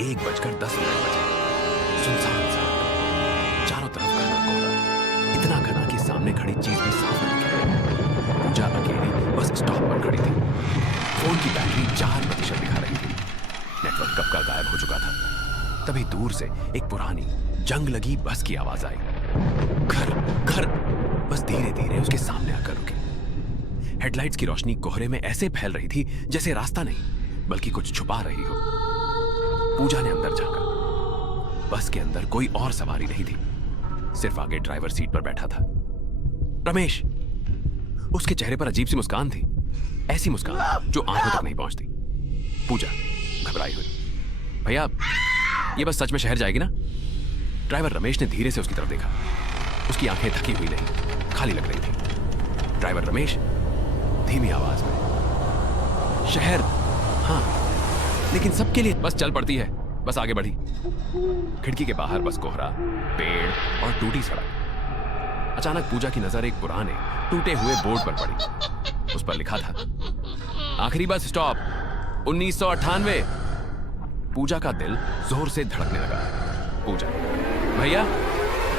1:10 बजे। सुनसान सा, चारों तरफ घना कोहरा, इतना घना कि सामने खड़ी चीज भी साफ न दिखे। पूजा अकेली बस स्टॉप पर खड़ी थी। फोन की बैटरी 4% दिखा रही थी। नेटवर्क कब का गायब हो चुका था। तभी दूर से एक पुरानी जंग लगी बस की आवाज आई। घर घर। बस धीरे धीरे उसके सामने आकर रुकी। हेडलाइट्स की रोशनी कोहरे में ऐसे फैल रही थी जैसे रास्ता नहीं बल्कि कुछ छुपा रही हो। पूजा ने अंदर झांका। बस के अंदर कोई और सवारी नहीं थी, सिर्फ आगे ड्राइवर सीट पर बैठा था रमेश। उसके चेहरे पर अजीब सी मुस्कान थी, ऐसी मुस्कान जो आंखों तक नहीं पहुंचती। पूजा घबराई हुई, भैया ये बस सच में शहर जाएगी ना? ड्राइवर रमेश ने धीरे से उसकी तरफ देखा। उसकी आंखें थकी हुई नहीं, खाली लग रही थी। ड्राइवर रमेश धीमी आवाज में, शहर हाँ, लेकिन सबके लिए बस चल पड़ती है। बस आगे बढ़ी। खिड़की के बाहर बस कोहरा, पेड़ और टूटी सड़क। अचानक पूजा की नजर एक पुराने टूटे हुए बोर्ड पर पड़ी। उस पर लिखा था, आखिरी बस स्टॉप 1998। पूजा का दिल जोर से धड़कने लगा। पूजा, भैया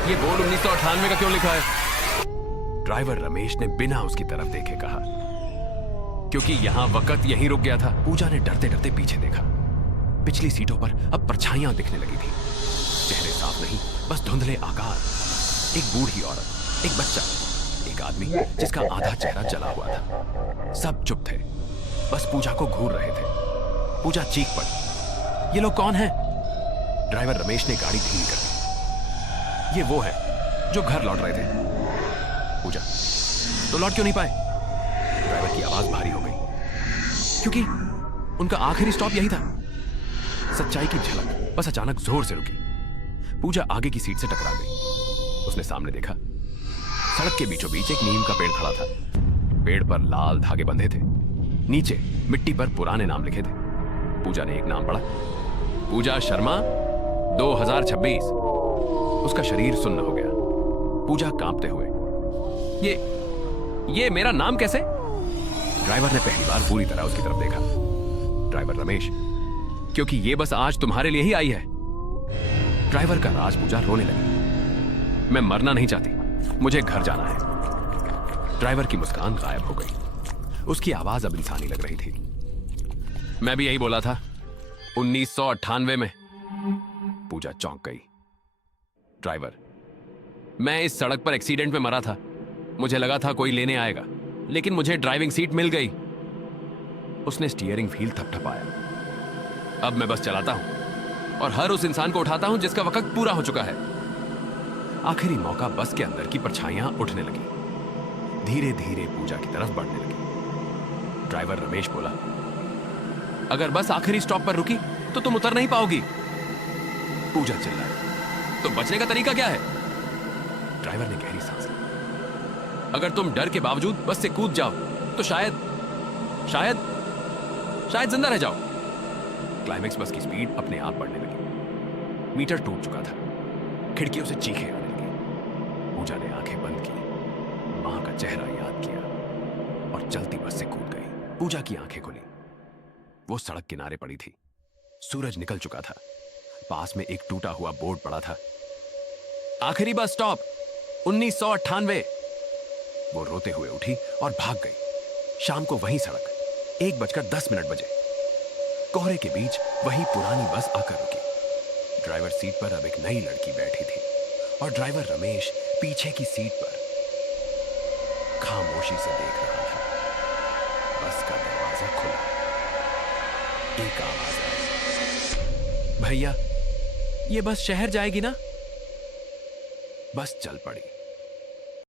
ये बोर्ड 1998 का क्यों लिखा है? ड्राइवर रमेश ने बिना उसकी तरफ देखे कहा, क्योंकि यहां वक्त यहीं रुक गया था। पूजा ने डरते डरते पीछे देखा। पिछली सीटों पर अब परछाइयां दिखने लगी थी। चेहरे साफ नहीं, बस धुंधले आकार। एक बूढ़ी औरत, एक बच्चा, एक आदमी जिसका आधा चेहरा जला हुआ था। सब चुप थे, बस पूजा को घूर रहे थे। पूजा चीख पड़ी, ये लोग कौन हैं? ड्राइवर रमेश ने गाड़ी धीमी कर दी। ये वो है जो घर लौट रहे थे। पूजा, तो लौट क्यों नहीं पाए? ड्राइवर की आवाज भारी हो गई, क्योंकि उनका आखिरी स्टॉप यही था। सच्चाई की झलक बस अचानक जोर से रुकी। पूजा आगे की सीट से टकरा गई। उसने सामने देखा, सड़क के बीचों बीच एक नीम का पेड़ खड़ा था। पेड़ पर लाल धागे बंधे थे, नीचे मिट्टी पर पुराने नाम लिखे थे। पूजा ने एक नाम पढ़ा, पूजा शर्मा 2026। उसका शरीर सुन्न हो गया। पूजा कांपते हुए, ये मेरा नाम कैसे? ड्राइवर ने पहली बार पूरी तरह उसकी तरफ देखा। ड्राइवर रमेश, क्योंकि ये बस आज तुम्हारे लिए ही आई है। ड्राइवर का राज। पूजा रोने लगी, मैं मरना नहीं चाहती, मुझे घर जाना है। ड्राइवर की मुस्कान गायब हो गई। उसकी आवाज अब इंसानी लग रही थी। मैं भी यही बोला था 1998 में। पूजा चौंक गई। ड्राइवर, मैं इस सड़क पर एक्सीडेंट में मरा था। मुझे लगा था कोई लेने आएगा, लेकिन मुझे ड्राइविंग सीट मिल गई। उसने स्टीयरिंग व्हील थपथपाया। अब मैं बस चलाता हूं और हर उस इंसान को उठाता हूं जिसका वक्त पूरा हो चुका है। आखिरी मौका बस के अंदर की परछाइयां उठने लगी, धीरे धीरे पूजा की तरफ बढ़ने लगी। ड्राइवर रमेश बोला, अगर बस आखिरी स्टॉप पर रुकी तो तुम उतर नहीं पाओगी। पूजा चिल्लाई, तो बचने का तरीका क्या है? ड्राइवर ने गहरी सांस ली, अगर तुम डर के बावजूद बस से कूद जाओ तो शायद जिंदा रह जाओ। क्लाइमेक्स बस की स्पीड अपने आप बढ़ने लगी। मीटर टूट चुका था। खिड़कियों से चीखें आने लगी। पूजा ने आंखें बंद की, मां का चेहरा याद किया और चलती बस से कूद गई। पूजा की आंखें खुली। वो सड़क किनारे पड़ी थी। सूरज निकल चुका था। पास में एक टूटा हुआ बोर्ड पड़ा था, आखिरी बस स्टॉप 1998। वो रोते हुए उठी और भाग गई। शाम को वही सड़क, 1:10 बजे। कोहरे के बीच वही पुरानी बस आकर रुकी। ड्राइवर सीट पर अब एक नई लड़की बैठी थी और ड्राइवर रमेश पीछे की सीट पर खामोशी से देख रहा था। बस का दरवाजा खुला। एक आवाज आई, भैया ये बस शहर जाएगी ना? बस चल पड़ी।